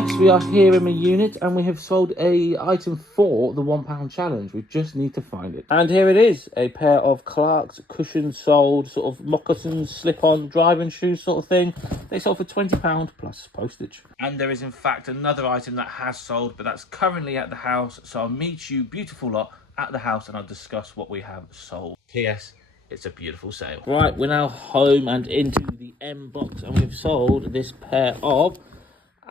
yes, we are here in my unit and we have sold a item for the £1 challenge. We just need to find it. And here it is, a pair of Clark's cushion soled sort of moccasins, slip-on driving shoes sort of thing. They sold for £20 plus postage. And there is in fact another item that has sold, but that's currently at the house. So I'll meet you beautiful lot at the house and I'll discuss what we have sold. P.S. It's a beautiful sale. Right, we're now home and into the M box and we've sold this pair of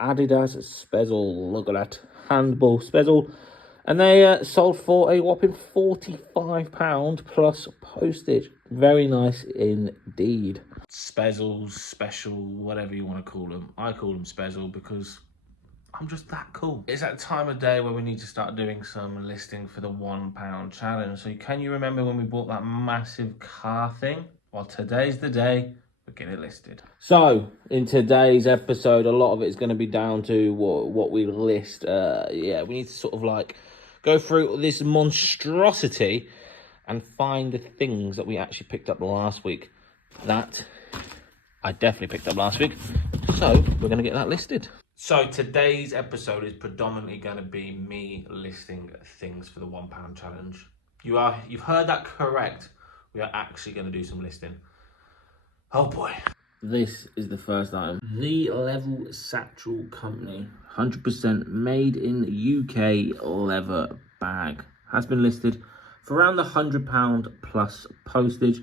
Adidas Spezzle, look at that, handball Spezzle, and they sold for a whopping £45 plus postage. Very nice indeed. Spezzles, special, whatever you want to call them. I call them Spezzle because I'm just that cool. It's that time of day where we need to start doing some listing for the £1 challenge. So can you remember when we bought that massive car thing? Well, today's the day. Get it listed. So in today's episode, a lot of it is going to be down to what we list. Yeah, we need to sort of like go through this monstrosity and find the things that we actually picked up last week that I definitely picked up last week. So we're going to get that listed. So today's episode is predominantly going to be me listing things for the £1 challenge. You've heard that correct. We are actually going to do some listing. Oh boy. This is the first item. The Level Satchel Company. 100% made in UK leather bag. Has been listed for around the £100 plus postage.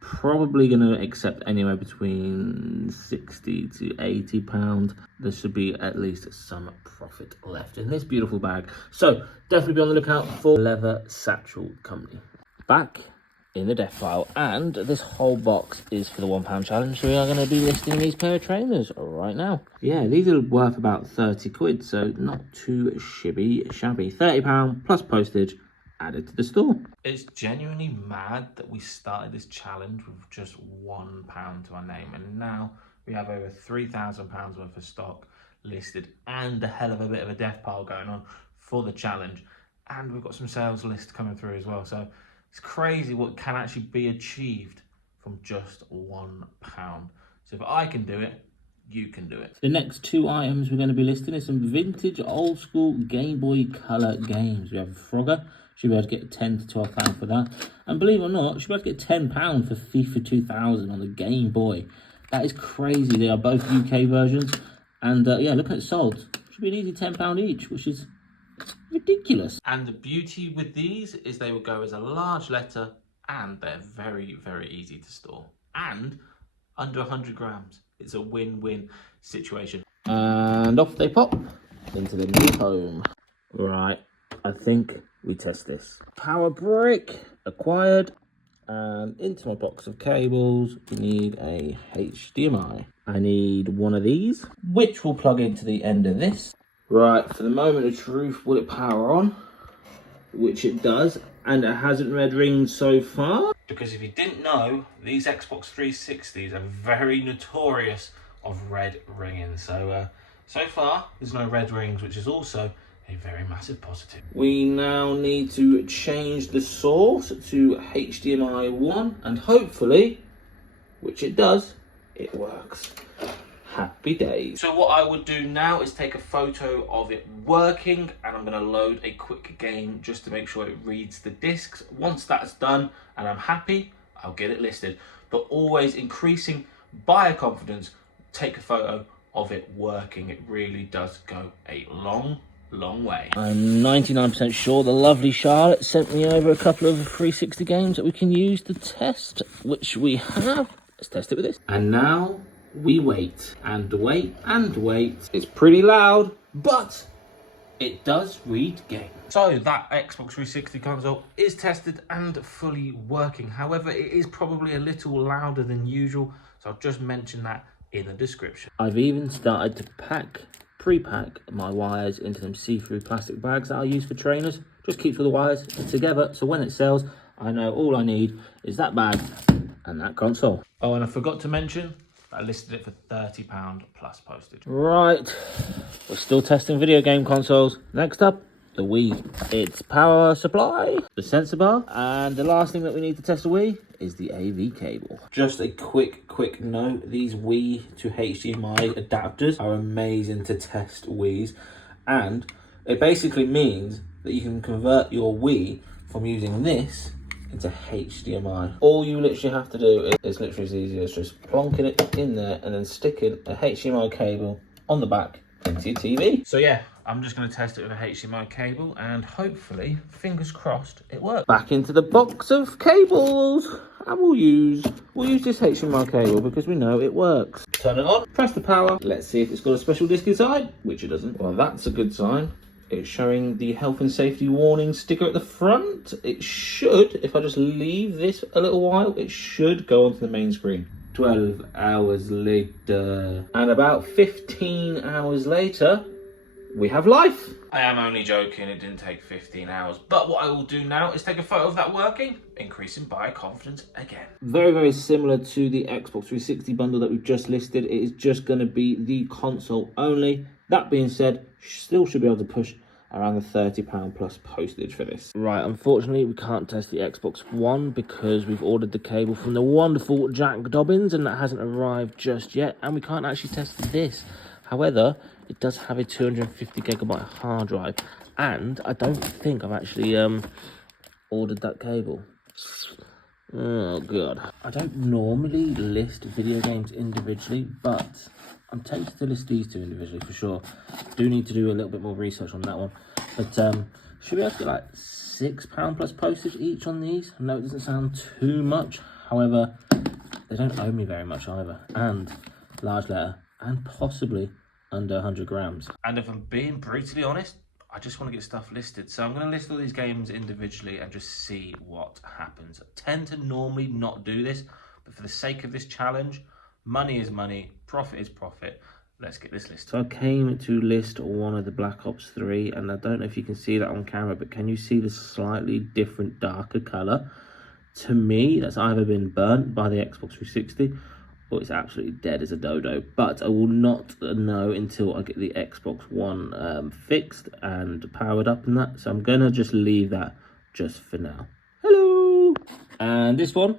Probably going to accept anywhere between £60 to £80. There should be at least some profit left in this beautiful bag. So definitely be on the lookout for Leather Satchel Company. Back in the death pile, and this whole box is for the £1 challenge, so we are going to be listing these pair of trainers right now. Yeah, these are worth about 30 quid, so not too shabby. £30 plus postage added to the store. It's genuinely mad that we started this challenge with just £1 to our name, and now we have over £3,000 worth of stock listed and a hell of a bit of a death pile going on for the challenge, and we've got some sales lists coming through as well. So it's crazy what can actually be achieved from just £1. So if I can do it, you can do it. The next two items we're going to be listing is some vintage old school Game Boy Color games. We have Frogger. Should be able to get £10 to £12 for that. And believe it or not, should be able to get £10 for FIFA 2000 on the Game Boy. That is crazy. They are both UK versions. And yeah, look at it sold. Should be an easy £10 each, which is ridiculous. And the beauty with these is they will go as a large letter and they're very, very easy to store. And under 100 grams. It's a win-win situation. And off they pop into the new home. Right, I think we test this. Power brick acquired. And into my box of cables, we need a HDMI. I need one of these, which will plug into the end of this. Right, for the moment of truth, will it power on? Which it does, and it hasn't red ringed so far. Because if you didn't know, these Xbox 360s are very notorious of red ringing. So, so far, there's no red rings, which is also a very massive positive. We now need to change the source to HDMI 1, and hopefully, which it does, it works. Happy days. So what I would do now is take a photo of it working, and I'm going to load a quick game just to make sure it reads the discs. Once that's done and I'm happy, I'll get it listed. But always increasing buyer confidence, take a photo of it working. It really does go a long way. I'm 99% sure the lovely Charlotte sent me over a couple of 360 games that we can use to test, which we have. Let's test it with this. And now we wait and wait and wait. It's pretty loud, but it does read game. So that Xbox 360 console is tested and fully working. However, it is probably a little louder than usual, so I'll just mention that in the description. I've even started to pre-pack my wires into them see-through plastic bags that I use for trainers. Just keeps all the wires together, so when it sells, I know all I need is that bag and that console. Oh, and I forgot to mention, I listed it for £30 plus postage. Right, we're still testing video game consoles. Next up the Wii, its power supply, the sensor bar, and the last thing that we need to test the Wii is the AV cable. Just a quick note, these Wii to HDMI adapters are amazing to test Wiis, and it basically means that you can convert your Wii from using this into HDMI. All you literally have to do is literally as easy as just plonking it in there and then sticking a HDMI cable on the back into your TV. So yeah, I'm just going to test it with a HDMI cable and hopefully, fingers crossed, it works. Back into the box of cables, and we'll use this HDMI cable because we know it works. Turn it on, press the power. Let's see if it's got a special disc inside, which it doesn't. Well, that's a good sign. It's showing the health and safety warning sticker at the front. It should, if I just leave this a little while, it should go onto the main screen. 12 hours later. And about 15 hours later, we have life. I am only joking, it didn't take 15 hours. But what I will do now is take a photo of that working, increasing buyer confidence again. Very similar to the Xbox 360 bundle that we've just listed. It is just going to be the console only. That being said, still should be able to push around the £30 plus postage for this. Right, unfortunately, we can't test the Xbox One because we've ordered the cable from the wonderful Jack Dobbins and that hasn't arrived just yet, and we can't actually test this. However, it does have a 250GB hard drive, and I don't think I've actually ordered that cable. Oh god. I don't normally list video games individually, but I'm tempted to list these two individually for sure. Do need to do a little bit more research on that one. But should be able to get like £6 plus postage each on these. I know it doesn't sound too much. However, they don't owe me very much either. And large letter, and possibly under 100 grams. And if I'm being brutally honest, I just want to get stuff listed. So I'm going to list all these games individually and just see what happens. I tend to normally not do this, but for the sake of this challenge, money is money, profit is profit. Let's get this listed. So I came to list one of the Black Ops 3, and I don't know if you can see that on camera, but can you see the slightly different, darker colour? To me, that's either been burnt by the Xbox 360, or it's absolutely dead as a dodo. But I will not know until I get the Xbox One fixed and powered up and that. So I'm going to just leave that just for now. Hello! And this one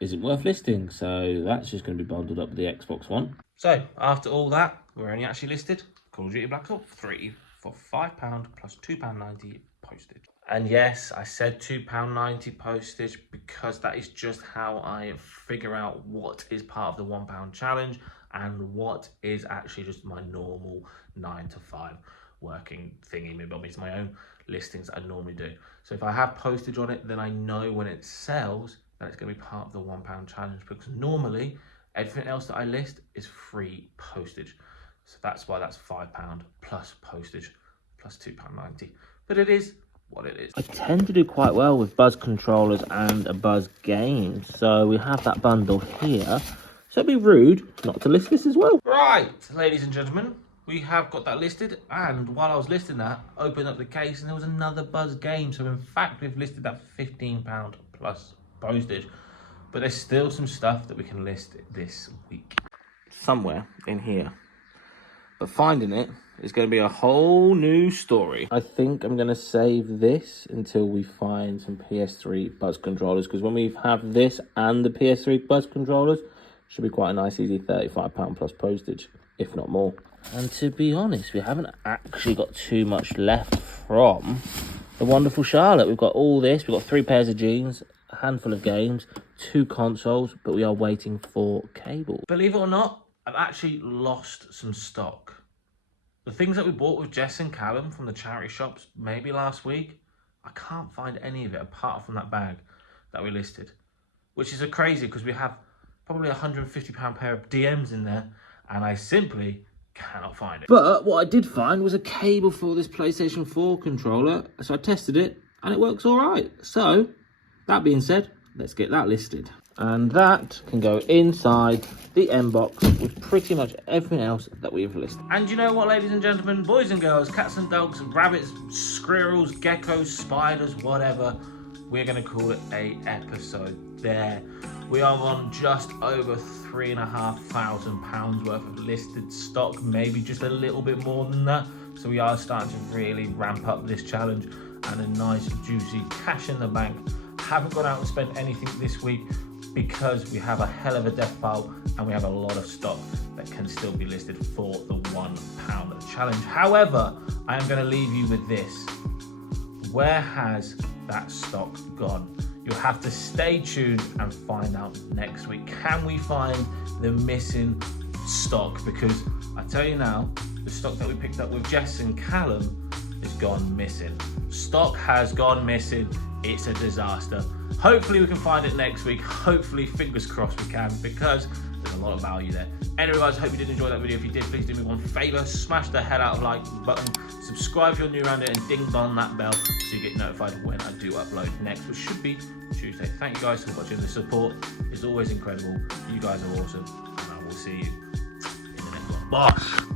isn't worth listing, so that's just going to be bundled up with the Xbox One. So, after all that, we're only actually listed Call of Duty Black Ops 3 for £5 plus £2.90 postage. And yes, I said £2.90 postage because that is just how I figure out what is part of the £1 challenge and what is actually just my normal 9 to 5 working thingy. Maybe it's my own listings I normally do. So if I have postage on it, then I know when it sells that it's going to be part of the £1 challenge, because normally everything else that I list is free postage. So that's why that's £5 plus postage plus £2.90. But it is what it is. I tend to do quite well with Buzz controllers and Buzz games, so we have that bundle here. So it'd be rude not to list this as well. Right, ladies and gentlemen, we have got that listed, and while I was listing that, I opened up the case and there was another Buzz game. So in fact, we've listed that £15 plus postage, but there's still some stuff that we can list this week. Somewhere in here. But finding it is going to be a whole new story. I think I'm going to save this until we find some PS3 Buzz controllers, because when we have this and the PS3 Buzz controllers, should be quite a nice easy £35 plus postage, if not more. And to be honest, we haven't actually got too much left from the wonderful Charlotte. We've got all this, we've got 3 pairs of jeans, a handful of games, 2 consoles, but we are waiting for cable. Believe it or not, I've actually lost some stock. The things that we bought with Jess and Callum from the charity shops maybe last week, I can't find any of it apart from that bag that we listed, which is a crazy because we have probably £150 pair of DMs in there and I simply cannot find it. But what I did find was a cable for this PlayStation 4 controller, so I tested it and it works all right. So that being said, let's get that listed. And that can go inside the M box with pretty much everything else that we've listed. And you know what, ladies and gentlemen, boys and girls, cats and dogs, rabbits, squirrels, geckos, spiders, whatever, we're going to call it a episode there. We are on just over £3,500 worth of listed stock, maybe just a little bit more than that. So we are starting to really ramp up this challenge, and a nice juicy cash in the bank. Haven't gone out and spent anything this week because we have a hell of a death pile and we have a lot of stock that can still be listed for the £1 challenge. However, I am going to leave you with this. Where has that stock gone? You'll have to stay tuned and find out next week. Can we find the missing stock? Because I tell you now, the stock that we picked up with Jess and Callum has gone missing. Stock has gone missing. It's a disaster. Hopefully we can find it next week. Hopefully, fingers crossed, we can, because there's a lot of value there. Anyway, guys, hope you did enjoy that video. If you did, please do me one favor, smash the hell out of like button, subscribe if you're new around it, and ding dong that bell so you get notified when I do upload next, which should be Tuesday. Thank you guys for watching. The support is always incredible. You guys are awesome, and I will see you in the next one. Boss.